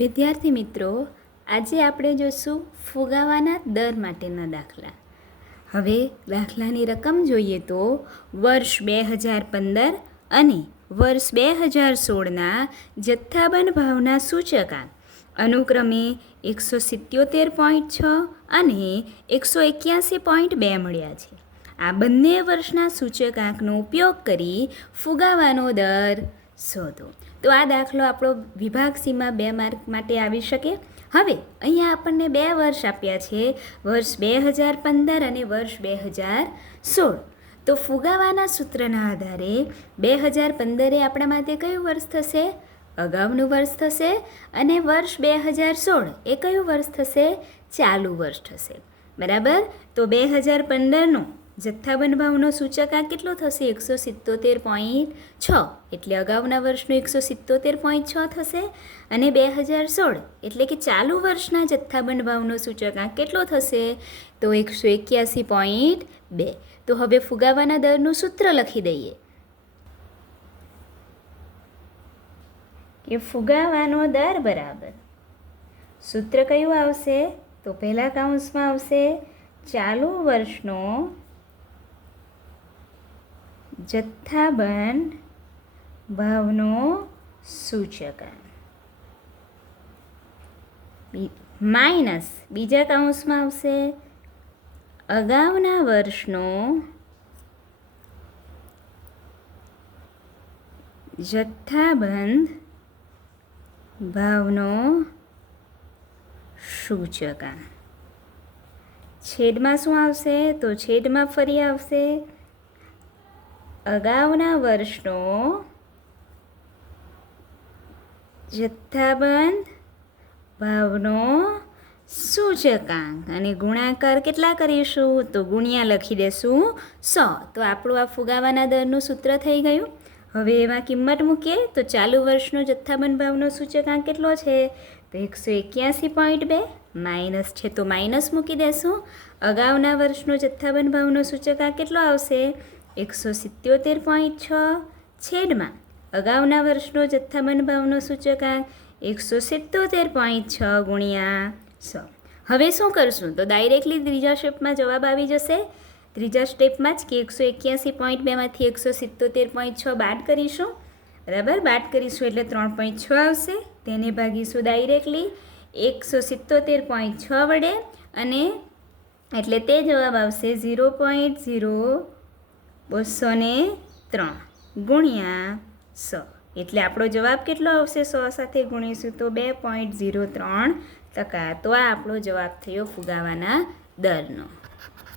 વિદ્યાર્થી મિત્રો, આજે આપણે જોઈશું ફુગાવાના દર માટેના દાખલા. હવે દાખલાની રકમ જોઈએ તો વર્ષ 2015 અને વર્ષ 2016ના જથ્થાબંધ ભાવના સૂચકાંક અનુક્રમે 177.6 અને 181.2 મળ્યા છે. આ બંને વર્ષના સૂચકાંકનો ઉપયોગ કરી ફુગાવાનો દર શોધો. તો આ દાખલો આપણો વિભાગ સીમા 2 માર્ક માટે આવી શકે. હવે અહીંયા આપણને 2 વર્ષ આપ્યા છે, વર્ષ 2015 અને વર્ષ 2016. તો ફુગાવાના સૂત્રના આધારે 2015 એ આપણા માટે કયું વર્ષ થશે? અગાઉનું વર્ષ થશે. અને વર્ષ 2016 એ કયું વર્ષ થશે? ચાલુ વર્ષ થશે. બરાબર. તો 2015નો જથ્થાબંધ ભાવનો સૂચકાંક કેટલો થશે? 177.6, એટલે અગાઉના વર્ષનો 177.6 થશે. અને 2016 એટલે કે ચાલુ વર્ષના જથ્થાબંધ ભાવનો સૂચકાંક કેટલો થશે? તો 181.2. તો હવે ફુગાવાના દરનું સૂત્ર લખી દઈએ કે ફુગાવાનો દર બરાબર, સૂત્ર કયું આવશે? તો પહેલા કૌંસમાં આવશે ચાલુ વર્ષનો જથ્થાબંધ ભાવનો સૂચકાંક માઇનસ બીજા કૌંસમાં આવશે અગાઉના વર્ષનો જથ્થાબંધ ભાવનો સૂચકાંક. છેદમાં શું આવશે? તો છેદમાં ફરી આવશે અગાઉના વર્ષનો જથ્થાબંધ ભાવનો સૂચકાંક અને ગુણાકાર કેટલા કરીશું? તો ગુણ્યા લખી દેશું 100. તો આપણું આ ફુગાવાના દરનું સૂત્ર થઈ ગયું. હવે એમાં કિંમત મૂકીએ તો ચાલુ વર્ષનો જથ્થાબંધ ભાવનો સૂચકાંક કેટલો છે? તો 181.2. માઇનસ છે તો માઇનસ મૂકી દેશું. અગાઉના વર્ષનો જથ્થાબંધ ભાવનો સૂચકાંક કેટલો આવશે? 177.6 છેદમાં અગાઉના વર્ષનો જથ્થાબંધ ભાવનો સૂચકાંક 177.6 ગુણ્યા 100. હવે શું કરશું? તો ડાયરેક્ટલી ત્રીજા સ્ટેપમાં જવાબ આવી જશે. ત્રીજા સ્ટેપમાં જ કે 181.2 માંથી 177.6 બાદ કરીશું. બરાબર, બાદ કરીશું એટલે 3.6 આવશે. તેને ભાગીશું ડાયરેક્ટલી 177.6 વડે અને એટલે તે જવાબ આવશે 0.0203 ગુણ્યા 100. એટલે આપણો જવાબ કેટલો આવશે? 100 સાથે ગુણીશું તો 2.03%. તો આ આપણો જવાબ થયો ફુગાવાના દરનો.